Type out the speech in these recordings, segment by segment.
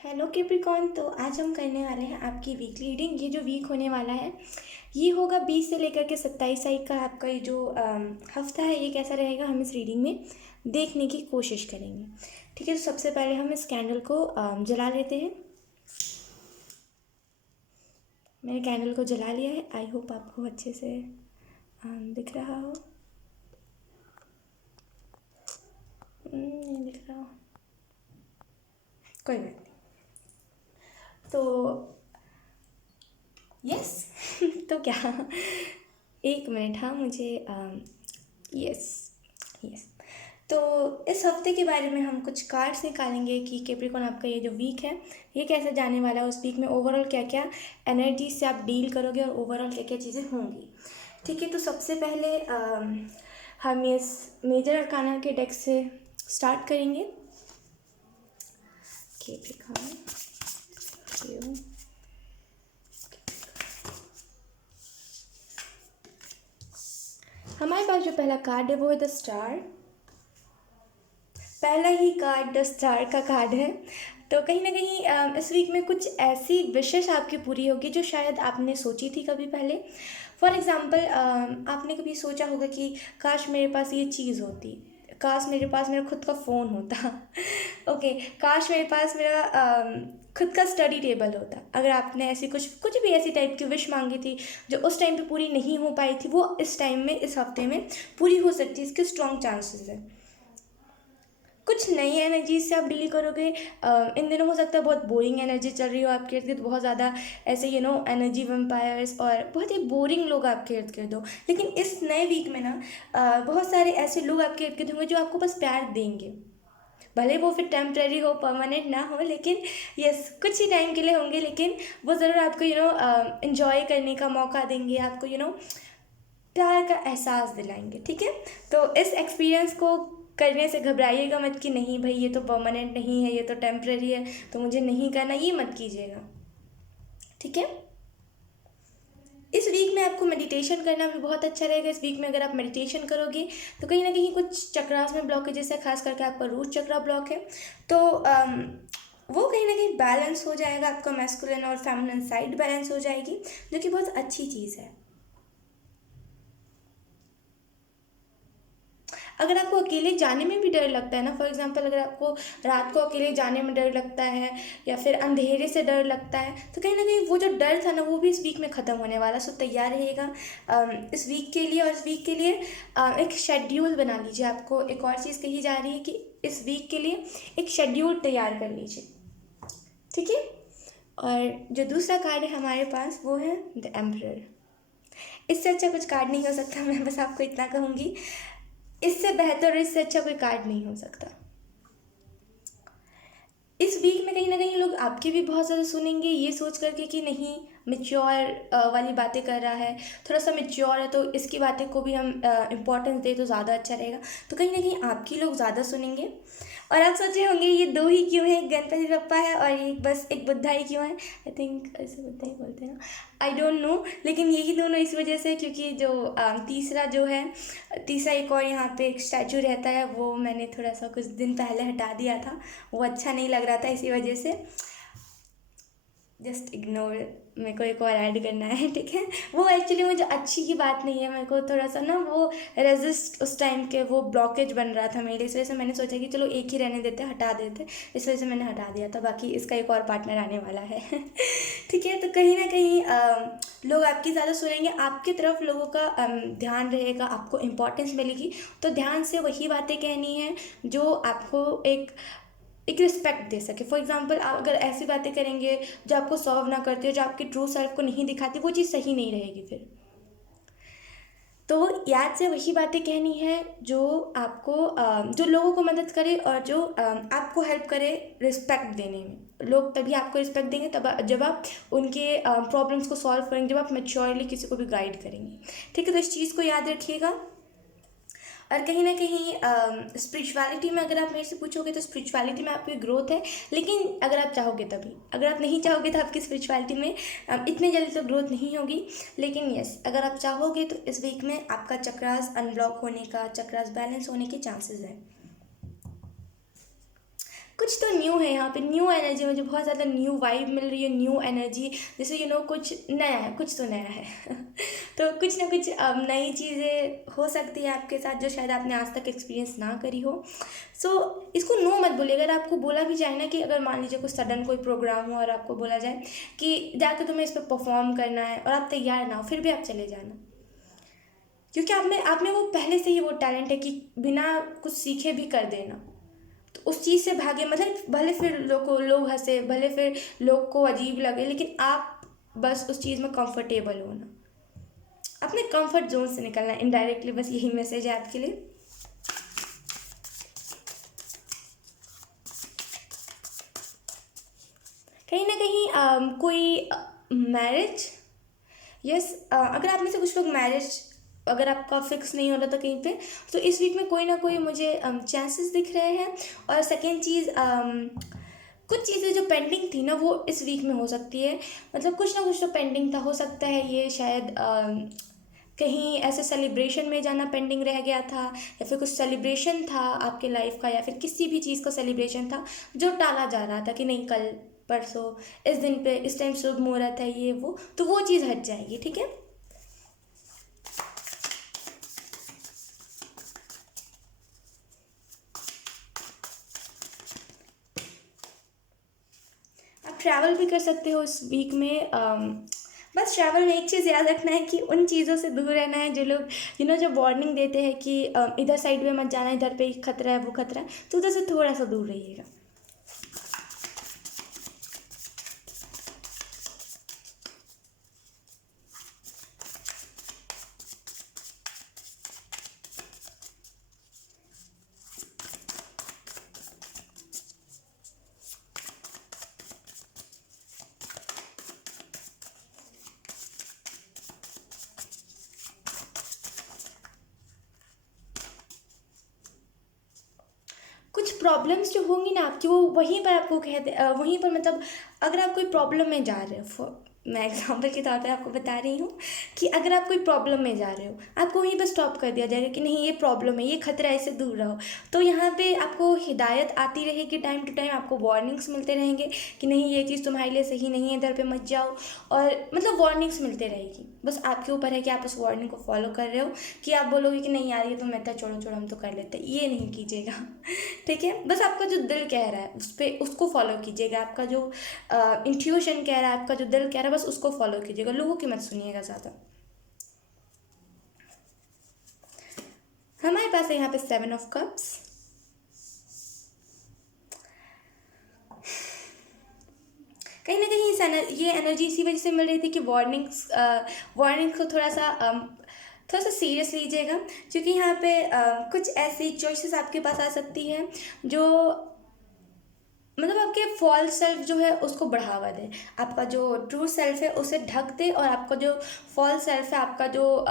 Hello Capricorn. तो आज हम करने वाले हैं आपकी वीकली रीडिंग। ये जो वीक होने वाला है ये होगा 20 से लेकर के 27 तारीख का। आपका ये जो हफ्ता है ये कैसा रहेगा हम इस रीडिंग में देखने की कोशिश करेंगे। ठीक है, तो सबसे पहले हम इस कैंडल को जला लेते हैं। मैंने कैंडल को जला लिया है। आई होप आपको अच्छे से दिख रहा हो। नहीं दिख रहा, कोई बात नहीं। तो यस तो क्या, एक मिनट। हाँ मुझे यस यस। तो इस हफ्ते के बारे में हम कुछ कार्ड्स निकालेंगे कि कैप्रिकॉर्न आपका ये जो वीक है ये कैसे जाने वाला है। उस वीक में ओवरऑल क्या क्या एनर्जी से आप डील करोगे और ओवरऑल क्या क्या चीज़ें होंगी। ठीक है, तो सबसे पहले हम इस मेजर अरकाना के डेक से स्टार्ट करेंगे। कैप्रिकॉर्न हमारे पास जो पहला कार्ड है वो है द स्टार। पहला ही कार्ड द स्टार का कार्ड है। तो कहीं ना कहीं इस वीक में कुछ ऐसी विशेष आपकी पूरी होगी जो शायद आपने सोची थी कभी पहले। फॉर एग्ज़ाम्पल आपने कभी सोचा होगा कि काश मेरे पास ये चीज़ होती, काश मेरे पास मेरा खुद का फ़ोन होता ओके, काश मेरे पास मेरा खुद का स्टडी टेबल होता। अगर आपने ऐसी कुछ कुछ भी ऐसी टाइप की विश मांगी थी जो उस टाइम पे पूरी नहीं हो पाई थी, वो इस टाइम में इस हफ्ते में पूरी हो सकती है। इसके स्ट्रॉन्ग चांसेस है। कुछ नई एनर्जी से आप डील करोगे। इन दिनों हो सकता है बहुत बोरिंग एनर्जी चल रही हो आपके इर्द गिर्द, बहुत ज़्यादा ऐसे एनर्जी वैम्पायर्स और बहुत ही बोरिंग लोग आपके इर्द गिर्द हो। लेकिन इस नए वीक में ना बहुत सारे ऐसे लोग आपके इर्द गिर्द होंगे जो आपको बस प्यार देंगे। भले वो फिर टेम्प्रेरी हो, परमानेंट ना हो, लेकिन यस कुछ ही टाइम के लिए होंगे। लेकिन वो ज़रूर आपको इन्जॉय करने का मौका देंगे, आपको प्यार का एहसास दिलाएंगे। ठीक है, तो इस एक्सपीरियंस को करने से घबराइएगा मत कि नहीं भाई ये तो परमानेंट नहीं है, ये तो टेम्प्रेरी है तो मुझे नहीं करना, ये मत कीजिएगा। ठीक है, इस वीक में आपको मेडिटेशन करना भी बहुत अच्छा रहेगा। इस वीक में अगर आप मेडिटेशन करोगे तो कहीं ना कहीं कुछ चक्रास में ब्लॉकेजेस है, खास करके आपका रूट चक्रा ब्लॉक है। तो वो कहीं ना कहीं बैलेंस हो जाएगा, आपका मैस्कुलिन और फेमिनिन साइड बैलेंस हो जाएगी, जो कि बहुत अच्छी चीज़ है। अगर आपको अकेले जाने में भी डर लगता है ना, फॉर एग्जांपल अगर आपको रात को अकेले जाने में डर लगता है या फिर अंधेरे से डर लगता है, तो कहीं ना कहीं वो जो डर था ना वो भी इस वीक में ख़त्म होने वाला। सो तैयार रहिएगा इस वीक के लिए। और इस वीक के लिए एक शेड्यूल बना लीजिए। आपको एक और चीज़ कही जा रही है कि इस वीक के लिए एक शेड्यूल तैयार कर लीजिए। ठीक है, और जो दूसरा कार्ड है हमारे पास वो है द एम्परर। इससे अच्छा कुछ कार्ड नहीं हो सकता, मैं बस आपको इतना कहूँगी। इससे बेहतर और इससे अच्छा कोई कार्ड नहीं हो सकता। इस वीक में कहीं ना कहीं लोग आपके भी बहुत ज़्यादा सुनेंगे, ये सोच करके कि नहीं मेच्योर वाली बातें कर रहा है, थोड़ा सा मेच्योर है तो इसकी बातें को भी हम इम्पोर्टेंस दें तो ज़्यादा अच्छा रहेगा। तो कहीं ना कहीं आपकी लोग ज़्यादा सुनेंगे। और आप सोच रहे होंगे ये दो ही क्यों है, एक गणपति बप्पा है और एक बस एक बुद्धा ही क्यों है। आई थिंक ऐसे बुद्धा ही बोलते हैं ना, आई डोंट नो। लेकिन यही दोनों इस वजह से क्योंकि जो तीसरा जो है, तीसरा एक और यहाँ पे एक स्टैचू रहता है वो मैंने थोड़ा सा कुछ दिन पहले हटा दिया था, वो अच्छा नहीं लग रहा था, इसी वजह से जस्ट इग्नोर। मेरे को एक और ऐड करना है। ठीक है, वो एक्चुअली मुझे अच्छी की बात नहीं है, मेरे को थोड़ा सा ना वो रेजिस्ट उस टाइम के वो ब्लॉकेज बन रहा था मेरे, इस वजह से मैंने सोचा कि चलो एक ही रहने देते, हटा देते, इस वजह से मैंने हटा दिया था। बाकी इसका एक और पार्टनर आने वाला है ठीक है, तो कहीं ना कहीं लोग आपकी ज़्यादा सुनेंगे, आपकी तरफ लोगों का ध्यान रहेगा, आपको इम्पोर्टेंस मिलेगी। तो ध्यान से वही बातें कहनी है जो आपको एक रिस्पेक्ट दे सके। फॉर एग्जाम्पल आप अगर ऐसी बातें करेंगे जो आपको सर्व ना करती हो, जो आपकी ट्रू सेल्फ को नहीं दिखाती, वो चीज़ सही नहीं रहेगी फिर। तो याद से वही बातें कहनी है जो आपको जो लोगों को मदद करे और जो आपको हेल्प करे रिस्पेक्ट देने में। लोग तभी आपको रिस्पेक्ट देंगे तब जब आप उनके प्रॉब्लम्स को सॉल्व करेंगे, जब आप मेच्योरली किसी को भी गाइड करेंगे। ठीक है, तो इस चीज़ को याद रखिएगा। और कहीं ना कहीं स्पिरिचुअलिटी में अगर आप मेरे से पूछोगे तो स्पिरिचुअलिटी में आपकी ग्रोथ है, लेकिन अगर आप चाहोगे तभी। अगर आप नहीं चाहोगे तो आपकी स्पिरिचुअलिटी में इतनी जल्दी तो ग्रोथ नहीं होगी। लेकिन यस, अगर आप चाहोगे तो इस वीक में आपका चक्रास अनब्लॉक होने का, चक्रास बैलेंस होने के चांसेस हैं। कुछ तो न्यू है यहाँ पे, न्यू एनर्जी, मुझे बहुत ज़्यादा न्यू वाइब मिल रही है, न्यू एनर्जी, जैसे कुछ नया है, कुछ तो नया है। तो कुछ ना कुछ नई चीज़ें हो सकती है आपके साथ जो शायद आपने आज तक एक्सपीरियंस ना करी हो। सो इसको नो मत बोलिए। अगर आपको बोला भी जाए ना कि अगर मान लीजिए कुछ सडन कोई प्रोग्राम हो और आपको बोला जाए कि जाकर तुम्हें इस पर परफॉर्म करना है और आप तैयार ना हो, फिर भी आप चले जाना, क्योंकि आप में वो पहले से ही वो टैलेंट है कि बिना कुछ सीखे भी कर देना। तो उस चीज़ से भागे, मतलब भले फिर लोग हंसे, भले फिर लोग को अजीब लगे, लेकिन आप बस उस चीज़ में कंफर्टेबल हो ना, अपने कंफर्ट जोन से निकलना। इनडायरेक्टली बस यही मैसेज है आपके लिए। कहीं ना कहीं कोई मैरिज, यस, अगर आप में से कुछ लोग मैरिज, अगर आपका फिक्स नहीं हो रहा था कहीं पे, तो इस वीक में कोई ना कोई मुझे चांसेस दिख रहे हैं। और सेकेंड चीज़, कुछ चीज़ें जो पेंडिंग थी ना वो इस वीक में हो सकती है। मतलब कुछ ना कुछ तो पेंडिंग था, हो सकता है ये शायद कहीं ऐसे सेलिब्रेशन में जाना पेंडिंग रह गया था, या फिर कुछ सेलिब्रेशन था आपके लाइफ का, या फिर किसी भी चीज़ का सेलिब्रेशन था जो टाला जा रहा था कि नहीं कल परसों इस दिन पे इस टाइम शुभ मुहूर्त है, ये वो, तो वो चीज़ हट जाएगी, ठीक है। आप ट्रैवल भी कर सकते हो इस वीक में। बस ट्रैवल में एक चीज़ याद रखना है कि उन चीज़ों से दूर रहना है जो लोग जो वार्निंग देते हैं कि इधर साइड में मत जाना, इधर पे खतरा है, वो खतरा है, तो उधर से थोड़ा सा दूर रहिएगा। कुछ प्रॉब्लम्स जो होंगी ना आपकी, वो वहीं पर आपको वहीं पर, मतलब अगर आप कोई प्रॉब्लम में जा रहे हो, मैं एग्जांपल के तौर पे आपको बता रही हूँ कि अगर आप कोई प्रॉब्लम में जा रहे हो, आपको वहीं पर स्टॉप कर दिया जाएगा कि नहीं ये प्रॉब्लम है, ये खतरा है, इससे दूर रहो। तो यहाँ पे आपको हिदायत आती रहेगी, टाइम टू टाइम आपको वार्निंग्स मिलते रहेंगे कि नहीं ये चीज़ तुम्हारे लिए सही नहीं है, इधर पे मत जाओ, और मतलब वार्निंग्स मिलते रहेगी। बस आपके ऊपर है कि आप उस वार्निंग को फॉलो कर रहे हो, कि आप बोलोगे कि नहीं यार ये तो मेहता, छोड़ो छोड़ो हम तो कर लेते, ये नहीं कीजिएगा। ठीक है, बस आपका जो दिल कह रहा है उसको फॉलो कीजिएगा। आपका जो इंट्यूशन कह रहा है, आपका जो दिल कह रहा है, बस उसको फॉलो कीजिएगा, लोगों की मत सुनिएगा ज़्यादा। हमारे पास है यहाँ पे 7 ऑफ कप्स। कहीं ना कहीं ये एनर्जी इसी वजह से मिल रही थी कि वार्निंग्स को थोड़ा सा सीरियस लीजिएगा, क्योंकि यहाँ पे कुछ ऐसी चॉइसेस आपके पास आ सकती है जो मतलब आपके फॉल्स सेल्फ जो है उसको बढ़ावा दे, आपका जो ट्रू सेल्फ है उसे ढक दे, और आपका जो फॉल्स सेल्फ है, आपका जो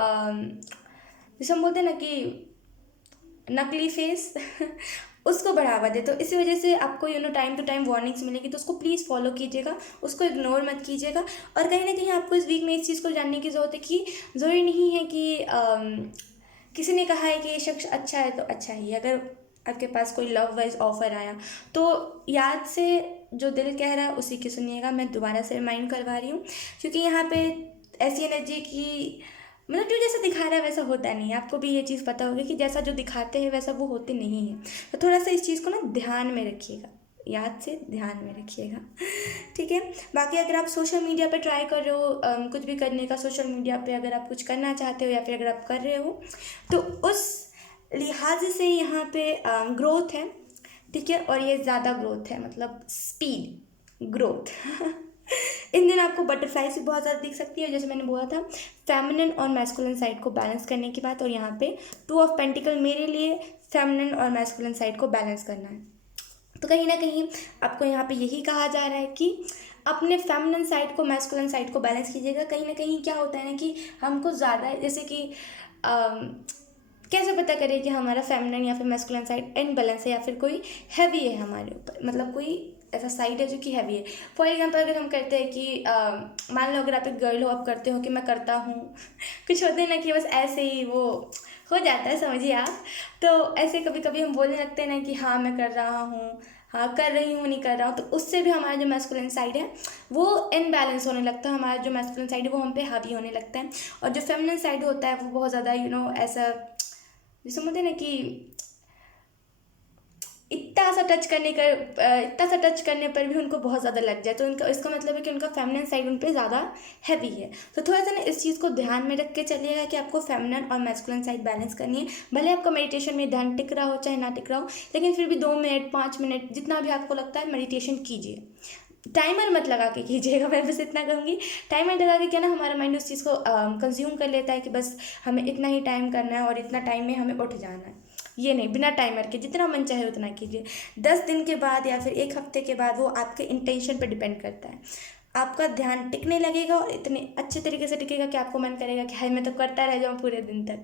जैसे हम बोलते हैं ना कि नकली फेस, उसको बढ़ावा दे। तो इसी वजह से आपको टाइम टू टाइम वार्निंग्स मिलेगी, तो उसको प्लीज़ फॉलो कीजिएगा, उसको इग्नोर मत कीजिएगा। और कहीं ना कहीं आपको इस वीक में इस चीज़ को जानने की ज़रूरत है कि ज़रूरी नहीं है कि किसी ने कहा है कि ये शख्स अच्छा है तो अच्छा ही है। अगर आपके पास कोई लव वाइज ऑफर आया, तो याद से जो दिल कह रहा है उसी की सुनिएगा। मैं दोबारा से रिमाइंड करवा रही हूँ, क्योंकि यहाँ पे ऐसी एनर्जी की, मतलब जो जैसा दिखा रहा है वैसा होता नहीं है। आपको भी ये चीज़ पता होगी कि जैसा जो दिखाते हैं वैसा वो होते नहीं है। तो थोड़ा सा इस चीज़ को ना ध्यान में रखिएगा, याद से ध्यान में रखिएगा, ठीक है। बाकी अगर आप सोशल मीडिया पे ट्राई कर रहे हो कुछ भी करने का, सोशल मीडिया पे अगर आप कुछ करना चाहते हो या फिर अगर आप कर रहे हो, तो उस लिहाज से यहाँ पे ग्रोथ है, ठीक है। और ये ज़्यादा ग्रोथ है, मतलब स्पीड ग्रोथ। इन दिन आपको बटरफ्लाइज भी बहुत ज़्यादा दिख सकती है, जैसे मैंने बोला था फेमिनिन और मैस्कुलिन साइड को बैलेंस करने की बात। और यहाँ पे 2 ऑफ पेंटिकल मेरे लिए फेमिनिन और मैस्कुलिन साइड को बैलेंस करना है। तो कहीं ना कहीं आपको यहाँ पे यही कहा जा रहा है कि अपने फेमिनिन साइड को, मैस्कुलिन साइड को बैलेंस कीजिएगा। कहीं ना कहीं क्या होता है ना कि हमको ज़्यादा, जैसे कि कैसे पता करें कि हमारा फेमिनिन या फिर मैस्कुलिन साइड इनबैलेंस है या फिर कोई हैवी है हमारे ऊपर, मतलब कोई ऐसा साइड है जो कि हैवी है। फॉर एग्जांपल अगर हम करते हैं कि मान लो अगर आप एक गर्ल हो, आप करते हो कि मैं करता हूँ, कुछ होते हैं ना कि बस ऐसे ही वो हो जाता है, समझिए आप। तो ऐसे कभी कभी हम बोलने लगते हैं ना कि हाँ मैं कर रहा हूँ, हाँ कर रही हूँ नहीं कर रहा हूँ, तो उससे भी हमारा जो मैस्कुलिन साइड है वो इनबैलेंस होने लगता है, हमारा जो मैस्कुलिन साइड है वो हम पे हावी होने लगता है। और जो फेमिनिन साइड होता है वो बहुत ज़्यादा ऐसा जैसे समझते हैं ना कि इतना सा टच करने पर भी उनको बहुत ज़्यादा लग जाए, तो उनका इसका मतलब है कि उनका फेमिनिन साइड उन पर ज़्यादा हैवी है। तो थोड़ा सा ना इस चीज़ को ध्यान में रख के चलिएगा कि आपको फेमिनिन और मैस्कुलिन साइड बैलेंस करनी है। भले आपका मेडिटेशन में ध्यान टिक रहा हो चाहे ना टिक रहा हो, लेकिन फिर भी 2 मिनट 5 मिनट जितना भी आपको लगता है मेडिटेशन कीजिए। टाइमर मत लगा के कीजिएगा, मैं बस इतना कहूँगी। टाइमर लगा के क्या ना हमारा माइंड उस चीज़ को कंज्यूम कर लेता है कि बस हमें इतना ही टाइम करना है और इतना टाइम में हमें उठ जाना है। ये नहीं, बिना टाइमर के जितना मन चाहे उतना कीजिए। 10 दिन के बाद या फिर 1 हफ्ते के बाद वो आपके इंटेंशन पर डिपेंड करता है। आपका ध्यान टिकने लगेगा और इतने अच्छे तरीके से टिकेगा कि आपको मन करेगा कि हाय मैं तो करता रह जाऊँ पूरे दिन तक।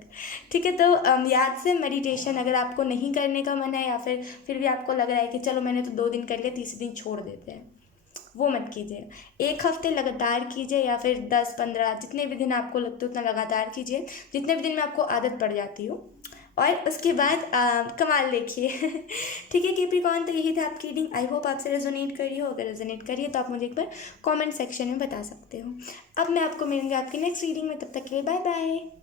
ठीक है, तो याद से मेडिटेशन अगर आपको नहीं करने का मन है या फिर भी आपको लग रहा है कि चलो मैंने तो 2 दिन कर लिया, तीसरे दिन छोड़ देते हैं, वो मत कीजिए। 1 हफ्ते लगातार कीजिए या फिर 10 15 जितने भी दिन आपको लगते हो उतना लगातार कीजिए, जितने भी दिन में आपको आदत पड़ जाती हो, और उसके बाद कमाल देखिए। ठीक है कैप्रिकॉर्न, तो यही था आपकी रीडिंग। आई होप आपसे रेजोनेट करी हो। अगर रेजोनेट करिए तो आप मुझे एक बार कमेंट सेक्शन में बता सकते हो। अब मैं आपको मिलूंगी आपकी नेक्स्ट रीडिंग में, तब तक के लिए बाय बाय।